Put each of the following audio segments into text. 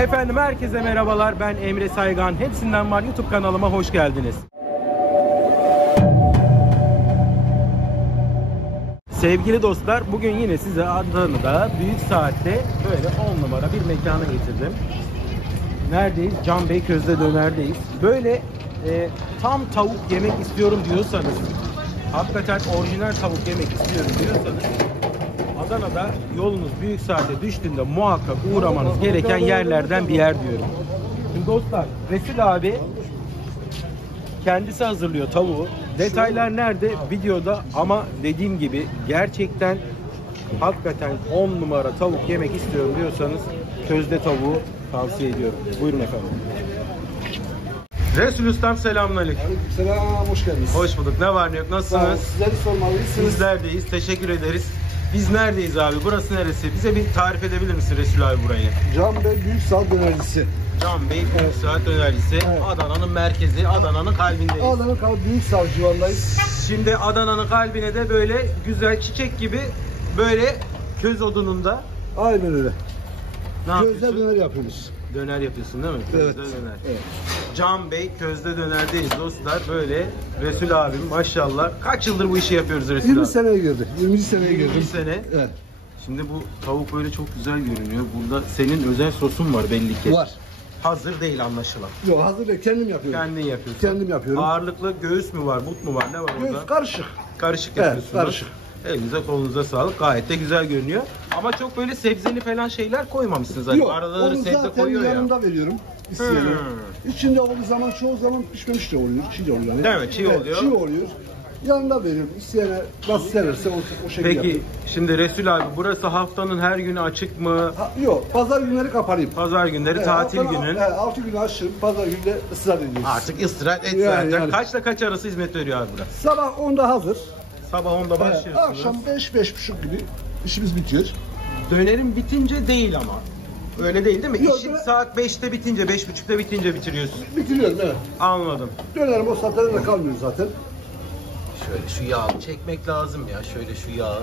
Efendim herkese merhabalar, ben Emre Saygan. Hepsinden var YouTube kanalıma hoş geldiniz. Sevgili dostlar, bugün yine size Adana'da Büyük Saat'te böyle 10 numara bir mekana getirdim. Neredeyiz? Can Bey Közde Döner'deyiz. Böyle tam tavuk yemek istiyorum diyorsanız, hakikaten orijinal tavuk yemek istiyorum diyorsanız, Adana'da yolunuz Büyük Saat'e düştüğünde muhakkak uğramanız gereken yerlerden bir yer diyorum. Şimdi dostlar, Resul abi kendisi hazırlıyor tavuğu. Detaylar nerede? Videoda. Ama dediğim gibi gerçekten hakikaten 10 numara tavuk yemek istiyorum diyorsanız közde tavuğu tavsiye ediyorum. Buyurun efendim. Resul Ustam, selamünaleyküm. Selam, hoş geldiniz. Hoş bulduk. Ne var ne yok? Nasılsınız? Sizleri sormalıyız. Sizlerdeyiz. Teşekkür ederiz. Biz neredeyiz abi? Burası neresi? Bize bir tarif edebilir misin Resul abi burayı? Can Bey Büyük Saat Dönercisi. Can Bey Büyük Saat Dönercisi. Evet. Adana'nın merkezi, Adana'nın kalbindeyiz. Adana'nın Büyük Saat civarındayız. Şimdi Adana'nın kalbine de böyle güzel çiçek gibi böyle köz odununda. Aynen öyle. Közde döner yapıyoruz. Döner yapıyorsun değil mi? Közde Evet. döner. Evet. Can Bey Közde Döner'deyiz dostlar. Böyle Resul abim maşallah. Kaç yıldır bu işi yapıyoruz Resul 20 abi? seneye girdi. 20 seneye girdi. 20 sene. Evet. Şimdi bu tavuk böyle çok güzel görünüyor. Burada senin özel sosun var belli ki. Var. Hazır değil anlaşılan. Yok, hazır değil, kendim yapıyorum. Kendin yapıyorsun. Kendim yapıyorum. Ağırlıklı göğüs mü var, but mu var, ne var orada? Göğüs karışık. Karışık Evet, yapıyorsunuz. karışık. Elinize kolunuza sağlık. Gayet de güzel görünüyor. Ama çok böyle sebzeli falan şeyler koymamışsınız. Hani Yok, araları onu sebze zaten koyuyor ya. yanında veriyorum. İsteyene. İçinde olduğu zaman çoğu zaman pişmemiş de oluyor. Çiğ oluyor yani. Değil mi? Çiğ oluyor. Çiğ oluyor. Yanında veriyorum. İsteyene nasıl severse o şekilde Peki yapıyorum. şimdi Resul abi burası haftanın her günü açık mı? Yok, pazar günleri kapalıyım. Pazar günleri tatil günün. 6 gün açırım, pazar günde ısrar ediyoruz. Artık istirahat et Yani, zaten. yani. Kaçla kaç arası hizmet veriyor abi burası? Sabah 10'da hazır. Sabah 10'da başlıyorsunuz. Akşam 5-5.30 gibi işimiz bitiyor. Dönerin bitince değil ama. Öyle değil mi? Yok, İşin saat 5'te bitince, 5.30'da bitince bitiriyorsun. Bitiriyorum, evet. Anladım. Dönerim o saatlerde de kalmıyor zaten. Şöyle şu yağı çekmek lazım ya. Şöyle şu yağı.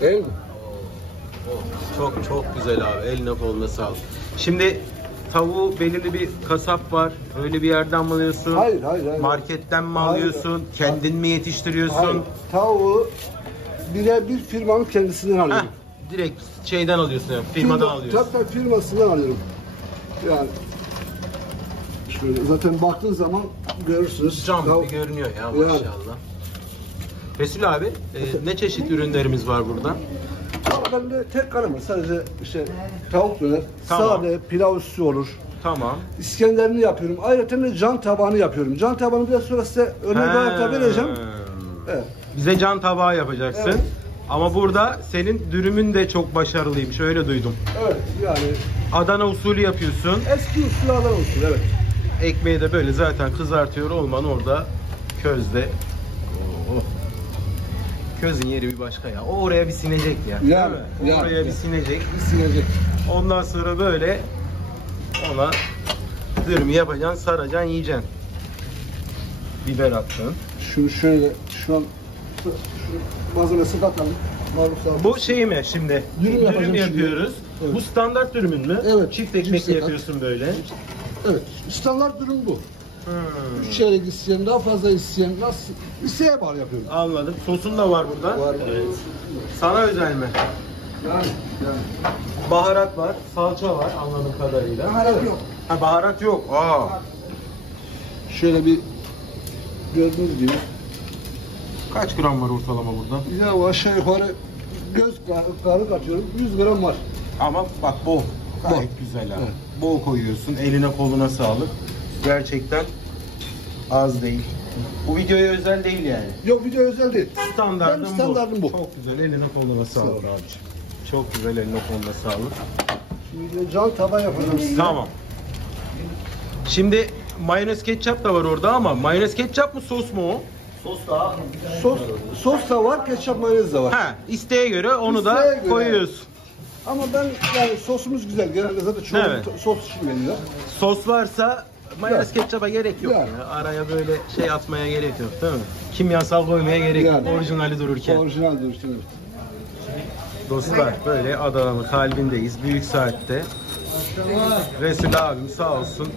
Değil mi? Çok çok güzel abi. Eline koluna sağlık. Şimdi tavuğu belirli bir kasap var. Öyle bir yerden mi alıyorsun? Hayır. Marketten mi Hayır. alıyorsun? Kendin mi yetiştiriyorsun? Hayır. Tavuğu birebir firmanın kendisinden alıyorum. Direkt şeyden alıyorsun yani. Firmadan alıyorsun. Tabii firmasından alıyorum. Yani şöyle zaten baktığın zaman görürsünüz. Cam Tavuk- gibi görünüyor ya Yani. maşallah. Resul abi ne çeşit ürünlerimiz var burada? Ben de tek kalem sadece işte tavuk döner, Tamam. sade pilav üstü olur. Tamam. İskender'ini yapıyorum. Ayrıca de can tabağını yapıyorum. Can tabağını biraz sonra size örnek olarak da vereceğim. Evet. Bize can tabağı yapacaksın. Evet. Ama burada senin dürümün de çok başarılıymış. Öyle duydum. Evet yani Adana usulü yapıyorsun. eski usul Adana usulü, evet. Ekmeği de böyle zaten kızartıyor olman orada közde. Oh. Közün yeri bir başka ya. O oraya bir sinecek ya. Yani, Değil mi? Oraya yani. bir sinecek. Sinecek. Ondan sonra böyle ona dürümü yapacaksın, saracaksın, yiyeceksin. Biber attın. Şunu şöyle şu an şu malzemesi katalım. Bu şey mi şimdi? Dürüm yapacağım yapıyoruz. şimdi. Evet. Bu standart dürümün mü? Evet. Çift ekmekli Çift ekmek. yapıyorsun böyle. Evet. Standart durum bu. 3 çeyrek isteyen, daha fazla isteyen, nasıl isteğe bağlı yapıyorum. Anladım. Sosun da var burada. Var. Evet. Sana özel mi? Yani. Baharat var, salça var anladığım kadarıyla. Baharat yok. Ha, baharat yok. Aa. Şöyle bir gördüğünüz gibi. Kaç gram var ortalama burada? Ya aşağı yukarı göz karı katıyorum. 100 gram var. Ama bak bol. Gayet Bol. güzel ha. Evet. Bol koyuyorsun. Eline koluna sağlık. Gerçekten az değil. Bu videoya özel değil yani. Yok, video özel değil. Standardım Benim standardım bu. Çok güzel. Eline koluna sağlık abiciğim. Çok güzel, eline koluna sağlık. Şimdi can tabağı yapacağım size. Tamam. Şimdi mayonez ketçap da var orada ama mayonez ketçap mı sos mu o? Sos da var, ketçap mayonez de var. Ha, isteğe göre onu İsteğe da göre. koyuyorsun. Ama ben yani sosumuz güzel. Genelde zaten çoğu Evet. sos için geliyor. Sos varsa mayonez Ya. ketçapa gerek yok Ya. ya. Araya böyle şey atmaya gerek yok değil mi? Kimyasal koymaya gerek yok. Yani. Orijinali dururken. Orijinal duruşu. Evet. Dostlar böyle Adana'nın kalbindeyiz. Büyük Saat'te. Resul abim sağ olsun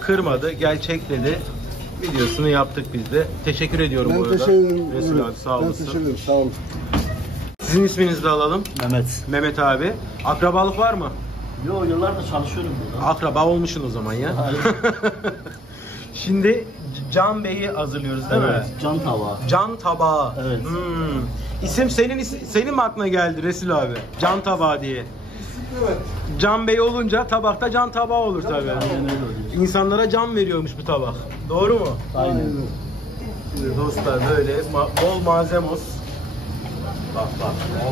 kırmadı, gel çek dedi. Videosunu yaptık biz de. Teşekkür ediyorum bu Ben arada. teşekkür ederim. Resul abi sağ Ben olasın. teşekkür ederim. Sağ olun. Sizin isminizi de alalım. Mehmet. Mehmet abi. Akrabalık var mı? Yo, yıllardır çalışıyorum burada. Akraba olmuşsun o zaman ya. Hayır. Şimdi Can Bey'i hazırlıyoruz değil mi? Evet, can tabağı. Can tabağı. Evet. İsim senin mi aklına geldi Resul abi? Can tabağı diye. Evet. Can Bey olunca tabakta can tabağı olur tabii. Aynen öyle oluyor. İnsanlara can veriyormuş bu tabak. Doğru mu? Aynen. Şimdi dostlar böyle bol malzemos. Bak bak.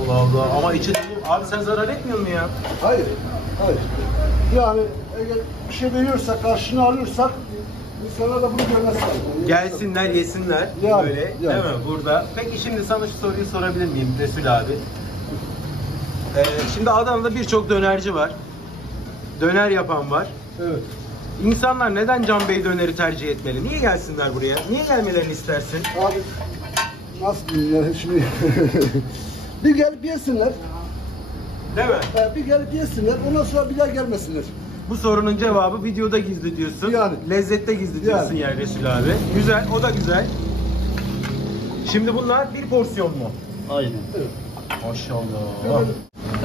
Allah Allah. Ama içi dolu. Abi sen zarar etmiyor mu ya? Hayır. Hayır. Yani eğer bir şey veriyorsak, karşına alıyorsak insanlar da bunu görmez. Gelsinler, yesinler. Yani, böyle. yani. Değil mi? Burada. Peki şimdi sana şu soruyu sorabilir miyim Resul abi? Şimdi Adana'da birçok dönerci var. Döner yapan var. Evet. İnsanlar neden Can Bey döneri tercih etmeli? Niye gelsinler buraya? Niye gelmelerini istersin? Abi nasıl diyeyim yani şimdi bir gelip yesinler. Değil mi? Bir gelip yesinler. Ondan sonra bir daha gelmesinler. Bu sorunun cevabı videoda gizli diyorsun. Yani. Lezzette gizli diyorsun yani Resul abi. Güzel, o da güzel. Şimdi bunlar bir porsiyon mu? Aynen. Evet. Maşallah.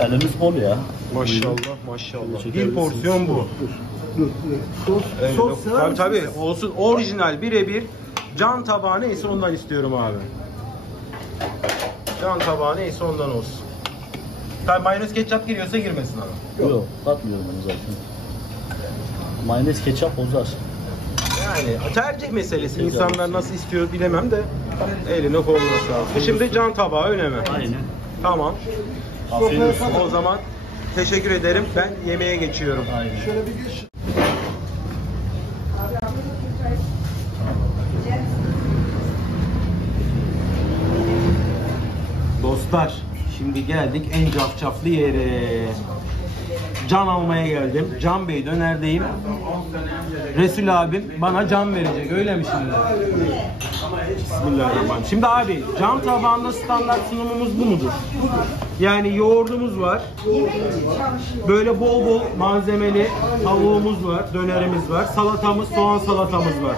Elimiz bol ya. Maşallah, maşallah. Bir Çekebilirsin. porsiyon bu. Dur. Sos, Evet, sos sever tabii misiniz? tabii olsun orijinal birebir can tabağı neyse ondan istiyorum abi. Can tabağı neyse ondan olsun. Tabii mayonez ketçap giriyorsa girmesin ama. Yok, katmıyorum onu zaten. Mayonez, ketçap bozar. Yani tercih meselesi. Tercih İnsanlar meselesi. nasıl istiyor bilemem de eline koluna sağlık. Şimdi can tabağı öyle mi? Aynen. Tamam. Afiyet olsun. O zaman teşekkür ederim. Ben yemeğe geçiyorum. Aynen. Şöyle bir geç. Dostlar, şimdi geldik en cafcaflı yere. Can almaya geldim. Can Bey dönerdeyim. Resul abim bana can verecek. Öyle mi şimdi? Bismillahirrahmanirrahim. Şimdi abi, can tabağında standart sunumumuz bu mudur? Yani yoğurdumuz var. Böyle bol bol malzemeli tavuğumuz var, dönerimiz var. Salatamız, soğan salatamız var.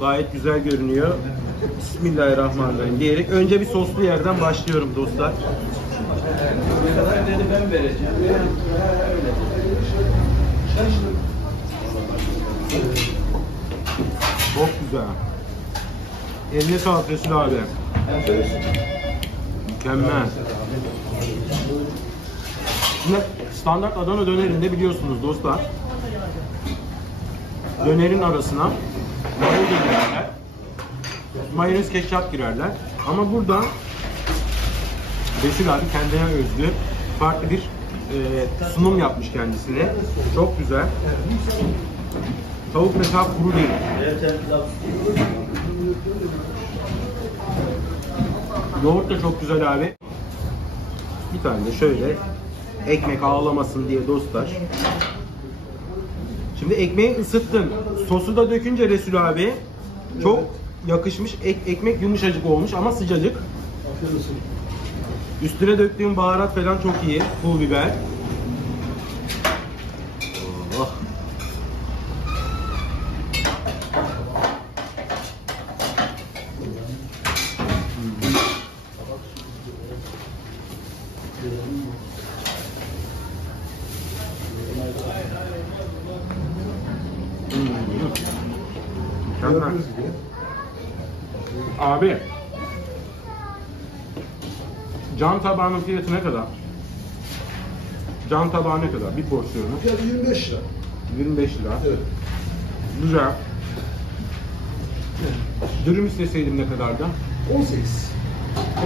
Gayet güzel görünüyor. Bismillahirrahmanirrahim diyerek önce bir soslu yerden başlıyorum dostlar. Ben vereceğim. Çok güzel. Eline sağlık Resul abi. Mükemmel. Şimdi standart Adana dönerinde biliyorsunuz dostlar. Dönerin arasına marul girerler. Mayonez ketçap girerler. Ama burada Resul abi kendine özgü farklı bir sunum yapmış kendisine. Çok güzel. Tavuk mesela kuru değil. Yoğurt da çok güzel abi. Bir tane de şöyle ekmek ağlamasın diye dostlar. Şimdi ekmeği ısıttın. Sosu da dökünce Resul abi çok yakışmış. Ekmek yumuşacık olmuş ama sıcacık. Üstüne döktüğüm baharat falan çok iyi. Pul biber. Oh. Mükemmel. Abi, can tabağının fiyatı ne kadar? Can tabağı ne kadar? Bir porsiyonu. Fiyatı 25 lira. 25 lira. Evet. Güzel. Dürüm isteseydim ne kadardı? 18.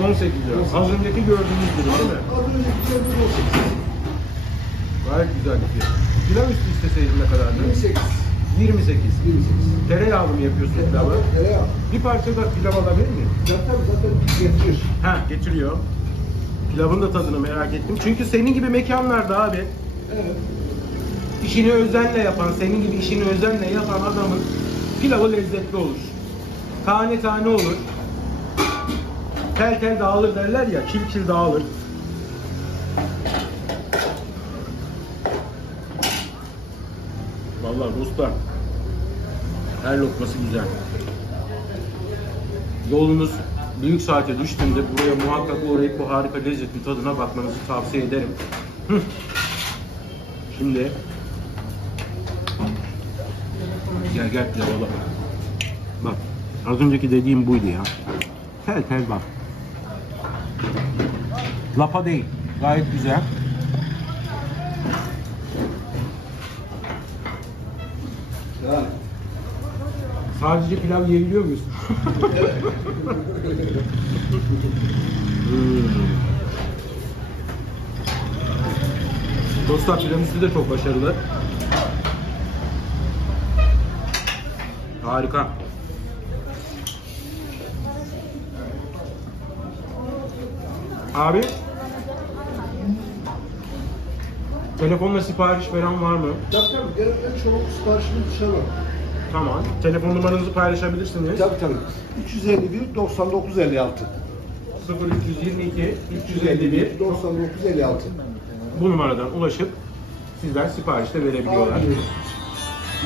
18 lira. Az önceki gördüğünüz dürüm değil mi? Az önceki fiyatı 18. Gayet güzel bir fiyat. Pilav üstü isteseydim ne kadardı? 28. 28. 28. Tereyağlı mı yapıyorsun pilavı? Tereyağı. Bir parça da pilav alabilir miyim? Zaten getirir. Ha, getiriyor. Pilavın da tadını merak ettim. Çünkü senin gibi mekanlarda abi Evet. işini özenle yapan, senin gibi işini özenle yapan adamın pilavı lezzetli olur. Tane tane olur. Tel tel dağılır derler ya, çil çil dağılır. Vallahi dostlar, her lokması güzel. Yolunuz büyük saate düştüğünde buraya muhakkak uğrayıp bu harika lezzetin tadına bakmanızı tavsiye ederim. Şimdi gel pilav oğlum. Bak, az önceki dediğim buydu ya. Tel bak. Lapa değil, gayet güzel. Yani. Sadece pilav yiyebiliyor muyuz? Dostlar, pilavımız de çok başarılı. Harika. Abi, telefonla sipariş veren var mı? Tabii en çoluk siparişini dışarı. Tamam. Telefon numaranızı paylaşabilirsiniz. Tabii. 351 99 56. 0322 351 99 56. bu numaradan ulaşıp sizler sipariş de verebiliyorlar.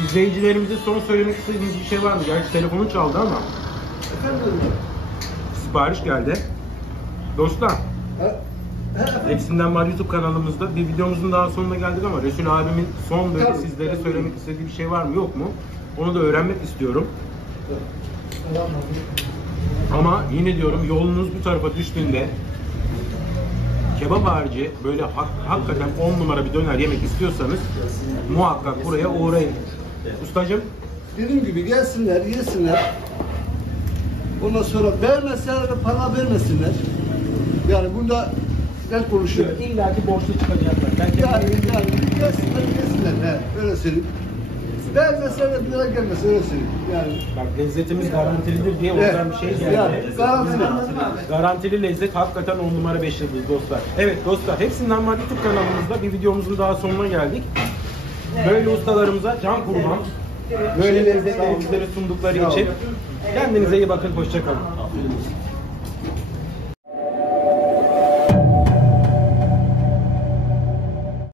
İzleyicilerimize son söylemek istediğiniz bir şey var mı? Gerçi telefonu çaldı ama Efendim? sipariş geldi. Dostlar, Hepsinden Var YouTube kanalımızda bir videomuzun daha sonuna geldik ama Resul abimin son böyle sizlere söylemek istediği bir şey var mı yok mu? Onu da öğrenmek istiyorum. Ama yine diyorum, yolunuz bu tarafa düştüğünde kebap harici böyle hakikaten 10 numara bir döner yemek istiyorsanız muhakkak buraya uğrayın. Ustacığım? Dediğim gibi gelsinler, yesinler. Ondan sonra beğenmezseler de para vermesinler. Yani bunda net konuşuyor. İlla ki borçlu çıkacaklar. Yani gelsinler, yesinler. He, öyle söyleyeyim. Beğenmezseler de bir daha gelmesin, öyle söyleyeyim. Yani. Bak, lezzetimiz garantilidir diye oradan bir şey geldi. Yani, garantili. Garantili lezzet hakikaten 10 numara 5 yıldız dostlar. Evet dostlar, Hepsinden Var YouTube kanalımızda bir videomuzun daha sonuna geldik. Böyle ustalarımıza can kurban. Böyle lezzetleri bizlere sundukları için kendinize iyi bakın, hoşça kalın.